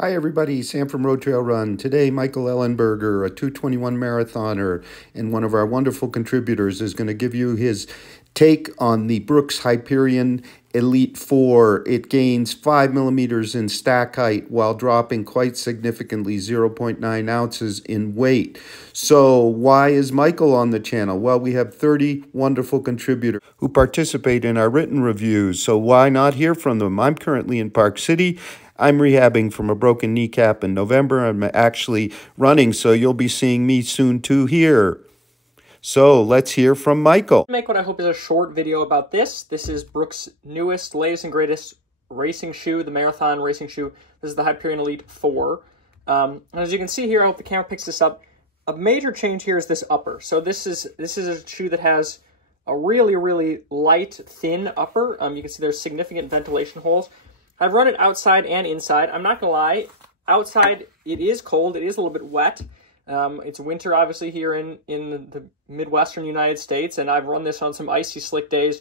Hi everybody, Sam from Road Trail Run. Today, Michael Ellenberger, a 221 marathoner and one of our wonderful contributors, is going to give you his take on the Brooks Hyperion Elite 4. It gains 5 millimeters in stack height while dropping quite significantly 0.9 ounces in weight. So why is Michael on the channel? Well, we have 30 wonderful contributors who participate in our written reviews, so why not hear from them? I'm currently in Park City. I'm rehabbing from a broken kneecap in November. I'm actually running, so you'll be seeing me soon too here. So let's hear from Michael. Make what I hope is a short video about this. This is Brooks' newest, latest, and greatest racing shoe, the marathon racing shoe. This is the Hyperion Elite 4. And as you can see here, I hope the camera picks this up. A major change here is this upper. So this is a shoe that has a really, really light, thin upper. You can see there's significant ventilation holes. I've run it outside and inside. I'm not going to lie. Outside, it is cold. It is a little bit wet. It's winter, obviously, here in the Midwestern United States, and I've run this on some icy, slick days.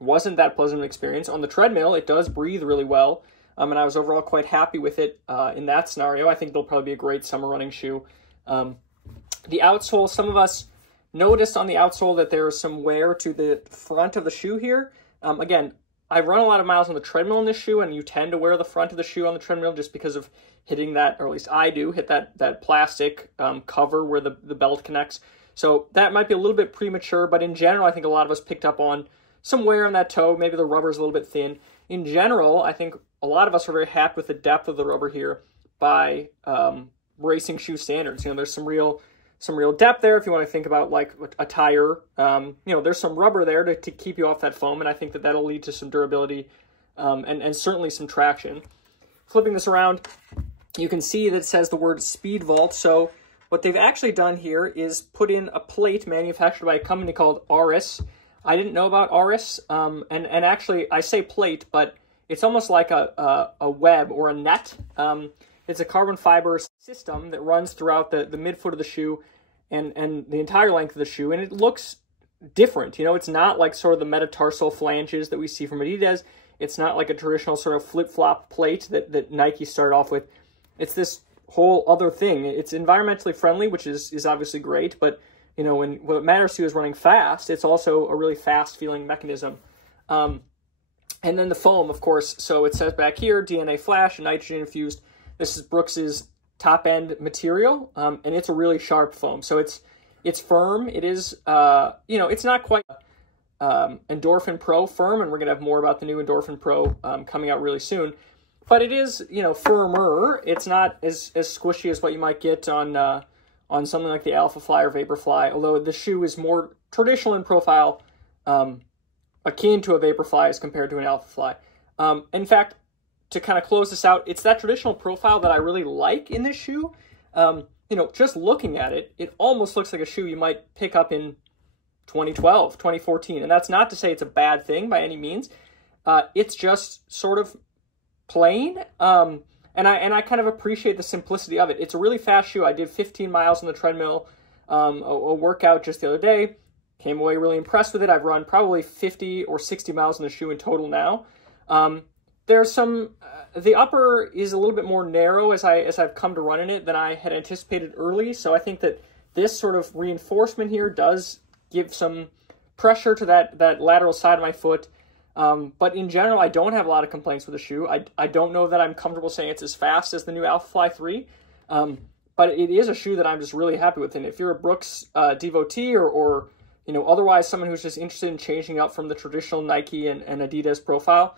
Wasn't that pleasant of an experience. On the treadmill, it does breathe really well, and I was overall quite happy with it in that scenario. I think it'll probably be a great summer running shoe. The outsole, some of us noticed on the outsole that there is some wear to the front of the shoe here. Again, I run a lot of miles on the treadmill in this shoe, and you tend to wear the front of the shoe on the treadmill just because of hitting that, or at least I do, hit that plastic cover where the belt connects. So that might be a little bit premature, but in general, I think a lot of us picked up on some wear on that toe. Maybe the rubber's a little bit thin. In general, I think a lot of us are very happy with the depth of the rubber here by racing shoe standards. You know, there's some real depth there if you want to think about like a tire. You know, there's some rubber there to keep you off that foam, and I think that that'll lead to some durability and certainly some traction. Flipping this around, you can see that it says the word Speed Vault. So what they've actually done here is put in a plate manufactured by a company called RS. I didn't know about RS, and actually I say plate, but it's almost like a web or a net. It's a carbon fiber system that runs throughout the midfoot of the shoe and the entire length of the shoe, and it looks different. You know, it's not like sort of the metatarsal flanges that we see from Adidas. It's not like a traditional sort of flip-flop plate that Nike started off with. It's this whole other thing. It's environmentally friendly, which is obviously great, but you know, what matters to you is running fast. It's also a really fast-feeling mechanism. And then the foam, of course. So it says back here, DNA flash and nitrogen infused. This is Brooks's top-end material, and it's a really sharp foam. So it's firm. It is, you know, it's not quite Endorphin Pro firm, and we're going to have more about the new Endorphin Pro coming out really soon. But it is, you know, firmer. It's not as squishy as what you might get on something like the Alpha Fly or Vaporfly, although the shoe is more traditional in profile, akin to a Vaporfly as compared to an Alpha Fly. In fact, to kind of close this out, it's that traditional profile that I really like in this shoe. You know, just looking at it, it almost looks like a shoe you might pick up in 2012, 2014. And that's not to say it's a bad thing by any means. It's just sort of plain. And I kind of appreciate the simplicity of it. It's a really fast shoe. I did 15 miles on the treadmill, a workout just the other day. Came away really impressed with it. I've run probably 50 or 60 miles in the shoe in total now. There's some, the upper is a little bit more narrow as I've come to run in it than I had anticipated early. So I think that this sort of reinforcement here does give some pressure to that lateral side of my foot. But in general, I don't have a lot of complaints with the shoe. I don't know that I'm comfortable saying it's as fast as the new Alpha Fly 3. But it is a shoe that I'm just really happy with. And if you're a Brooks devotee or you know, otherwise someone who's just interested in changing up from the traditional Nike and Adidas profile,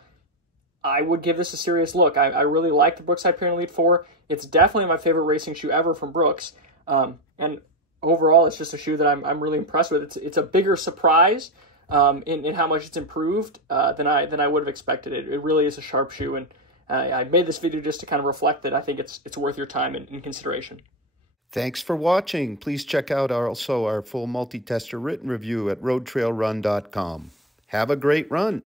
I would give this a serious look. I really like the Brooks Hyperion Elite 4. It's definitely my favorite racing shoe ever from Brooks. And overall, it's just a shoe that I'm really impressed with. It's a bigger surprise in how much it's improved than I would have expected. It really is a sharp shoe, and I made this video just to kind of reflect that I think it's worth your time and consideration. Thanks for watching. Please check out also our full multi-tester written review at RoadTrailRun.com. Have a great run.